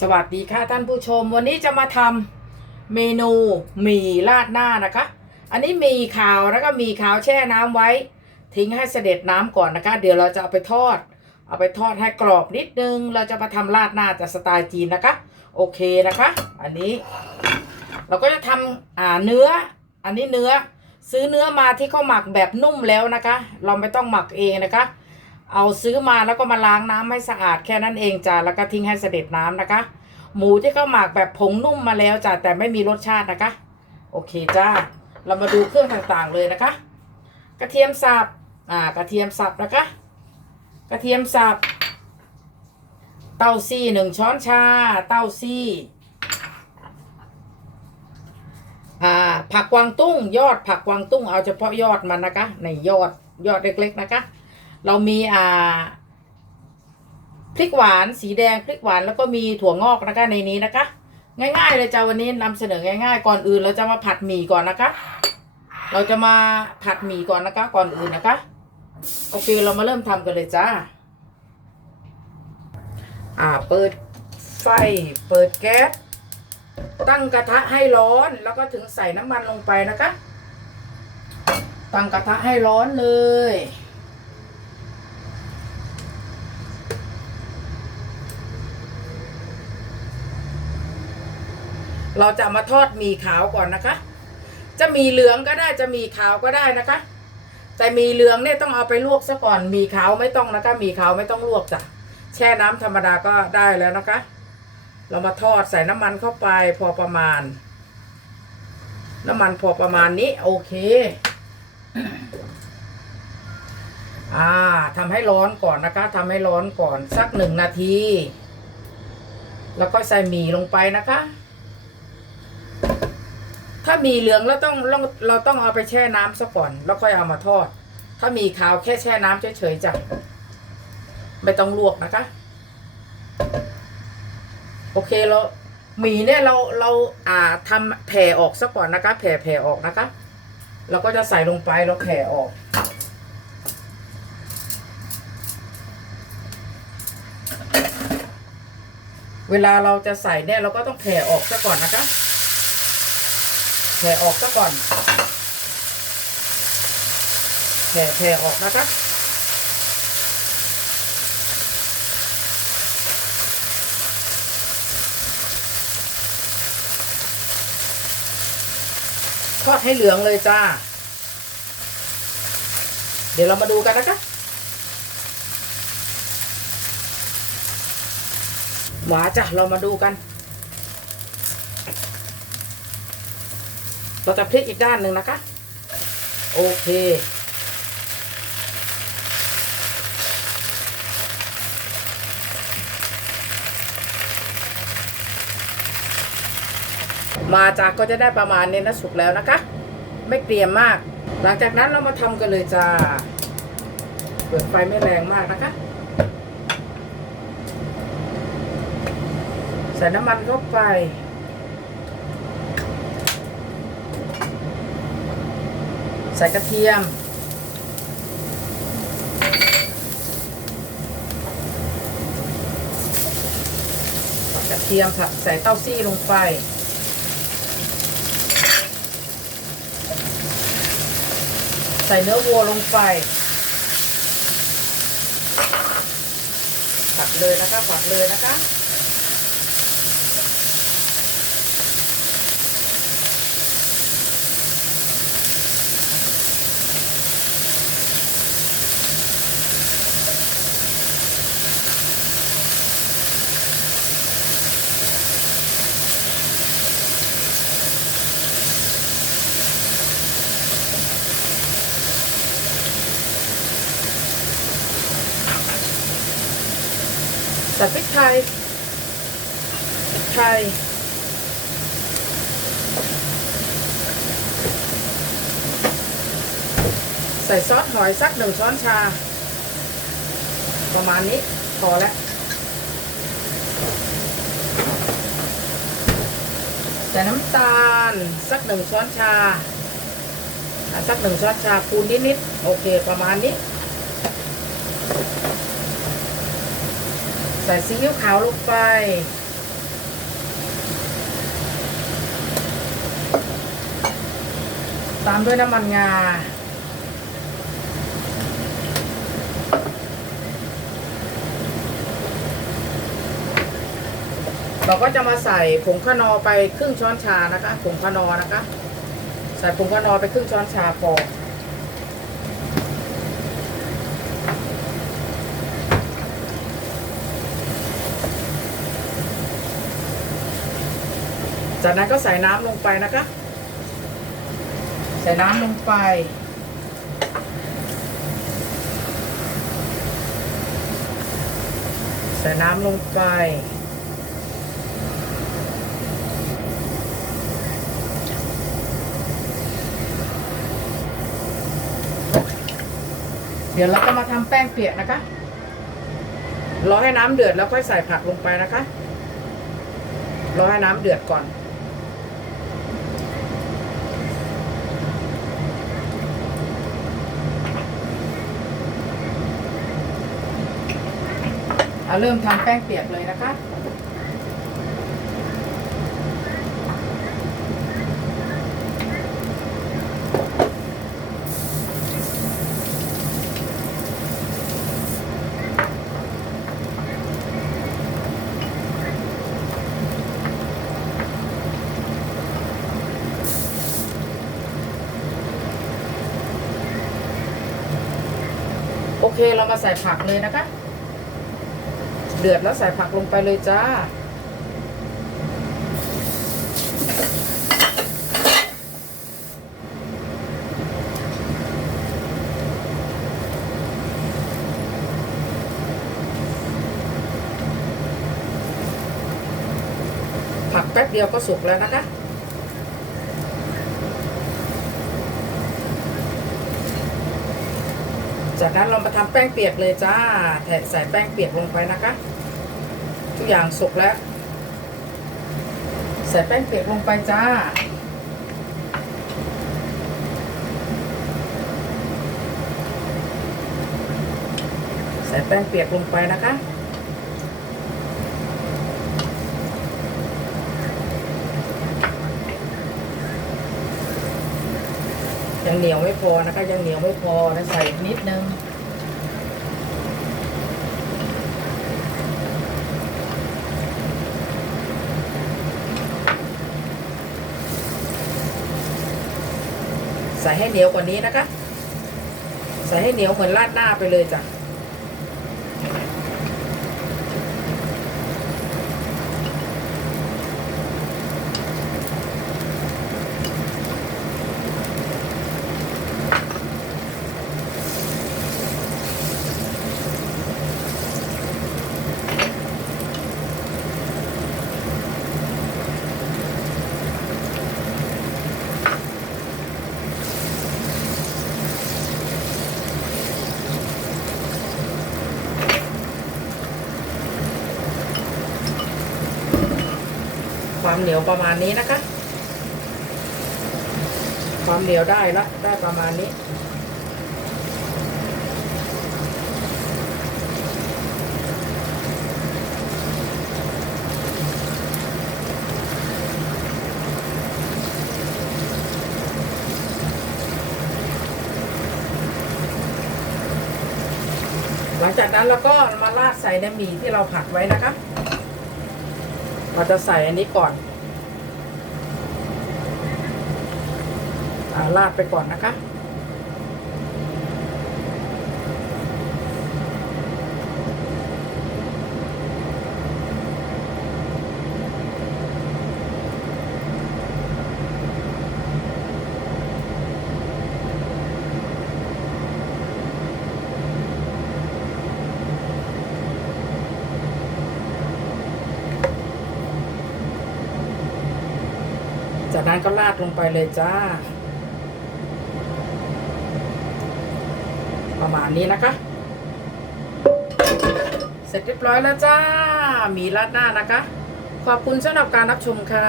สวัสดีค่ะท่านผู้ชม วันนี้จะมาทำเมนูหมี่ราดหน้านะคะ อันนี้หมีขาวแล้วก็หมีขาวแช่น้ำไว้ ทิ้งให้เสด็จน้ำก่อนนะคะ เดี๋ยวเราจะเอาไปทอด เอาไปทอดให้กรอบนิดนึง เราจะมาทำราดหน้าจากสไตล์จีนนะคะ โอเคนะคะ อันนี้ เราก็จะทำอ่าเนื้อ อันนี้เนื้อ ซื้อเนื้อมาที่เขาหมักแบบนุ่มแล้วนะคะ เราไม่ต้องหมักเองนะคะ เอาซื้อมาแล้วก็มาล้างน้ำให้สะอาดแค่นั้นเองจ้ะแล้วก็ทิ้งให้เสด็จน้ำนะคะ หมูที่เขาหมักแบบผงนุ่มมาแล้วจ้ะแต่ไม่มีรสชาตินะคะ โอเคจ้าเรามาดูเครื่องต่างๆเลยนะคะ กระเทียมสับอ่ากระเทียมสับนะคะ กระเทียมสับเต้าซี่หนึ่งช้อนชา เต้าซี่อ่าผักกวางตุ้ง ยอดผักกวางตุ้งเอาเฉพาะยอดมันนะคะ ในยอดยอดเล็กๆนะคะ เรามีอ่าพริกหวานสีแดงพริกหวานแล้วก็มีถั่วงอกนะคะในนี้นะคะ ง่ายๆเลยจ้าวันนี้นำเสนอง่ายๆ ก่อนอื่นเราจะมาผัดหมี่ก่อนนะคะ เราจะมาผัดหมี่ก่อนนะคะ ก่อนอื่นนะคะโอเคเรามาเริ่มทำกันเลยจ้าอ่าเปิดไฟเปิดแก๊สตั้งกระทะให้ร้อนแล้วก็ถึงใส่น้ำมันลงไปนะคะ ตั้งกระทะให้ร้อนเลย เราจะมาทอดหมี่ขาวก่อนนะคะ จะมีเหลืองก็ได้จะมีขาวก็ได้นะคะ แต่มีเหลืองเนี่ยต้องเอาไปลวกซะก่อนมีขาวไม่ต้องนะคะมีขาวไม่ต้องลวกจ้ะแช่น้ำธรรมดาก็ได้แล้วนะคะ เรามาทอดใส่น้ำมันเข้าไปพอประมาณ น้ำมันพอประมาณนี้ โอเค อ่าทำให้ร้อนก่อนนะคะทำให้ร้อนก่อนสักหนึ่งนาที แล้วก็ใส่หมี่ลงไปนะคะ ถ้ามีเหลืองแล้วต้องเราต้องเอาไปแช่น้ำซะก่อน แล้วค่อยเอามาทอด ถ้ามีขาวแค่แช่น้ำเฉยๆจ้ะไม่ต้องลวกนะคะ โอเคเราหมี่เนี่ยเราเราอ่าทำแผ่ออกซะก่อนนะคะ แผ่แผ่ออกนะคะเราก็จะใส่ลงไปแล้วแผ่ออกเวลาเราจะใส่เนี่ยเราก็ต้องแผ่ออกซะก่อนนะคะ แผ่ออกซะก่อน แผ่แผ่ออกนะคะทอดให้เหลืองเลยจ้า เดี๋ยวเรามาดูกันนะคะ หวาจ้ะ เรามาดูกัน เราจะพลิกอีกด้านหนึ่งนะคะ โอเคมาจากก็จะได้ประมาณนี้นะสุกแล้วนะคะ ไม่เกรียมมาก หลังจากนั้นเรามาทำกันเลยจ้าเปิดไฟไม่แรงมากนะคะใส่น้ำมันเข้าไป ใส่กระเทียม กระเทียมผัดใส่เต้าซี่ลงไป ใส่เนื้อวัวลงไปผัดเลยนะคะผัดเลยนะคะ ใส่พริกไทยพริกไทยใส่ซอสหอยสักหนึ่งช้อนชา ประมาณนี้พอแล้วใส่น้ำตาลสักหนึ่งช้อนชา สักหนึ่งช้อนชาคูณนิดๆโอเคประมาณนี้ ใส่ซีอิ๊วขาวลงไป ตามด้วยน้ำมันงา เราก็จะมาใส่ผงขนอไปครึ่งช้อนชานะคะ ผงขนอนะคะ ใส่ผงขนอไปครึ่งช้อนชาพอ จากนั้นก็ใส่น้ำลงไปนะคะ ใส่น้ำลงไป ใส่น้ำลงไป เดี๋ยวเราก็มาทำแป้งเปียกนะคะ รอให้น้ำเดือดแล้วค่อยใส่ผักลงไปนะคะรอให้น้ำเดือดก่อน เอาเริ่มทำแป้งเปียกเลยนะคะโอเค เรามาใส่ผักเลยนะคะ ดือดแล้วใส่ผักลงไปเลยจ้า ผักแป๊บเดียวก็สุกแล้วนะคะจากนั้นเรามาทำแป้งเปียกเลยจ้า ใส่แป้งเปียกลงไปนะคะ ทุกอย่างสุกแล้ว ใส่แป้งเปียกลงไปจ้า ใส่แป้งเปียกลงไปนะคะยังเหนียวไม่พอนะคะยังเหนียวไม่พอนะใส่นิดนึง ใส่ให้เหนียวกว่านี้นะคะ ใส่ให้เหนียวเหมือนราดหน้าไปเลยจ้ะ ความเหนียวประมาณนี้นะคะ ความเหนียวได้ละได้ประมาณนี้ หลังจากนั้นเราก็มาราดใส่ในหมี่ที่เราผัดไว้นะคะ เราจะใส่อันนี้ก่อนอาราดไปก่อนนะคะ จากนั้นก็ลาดลงไปเลยจ้า ประมาณนี้นะคะ เสร็จเรียบร้อยแล้วจ้า มีราดหน้านะคะ ขอบคุณสำหรับการรับชมค่ะ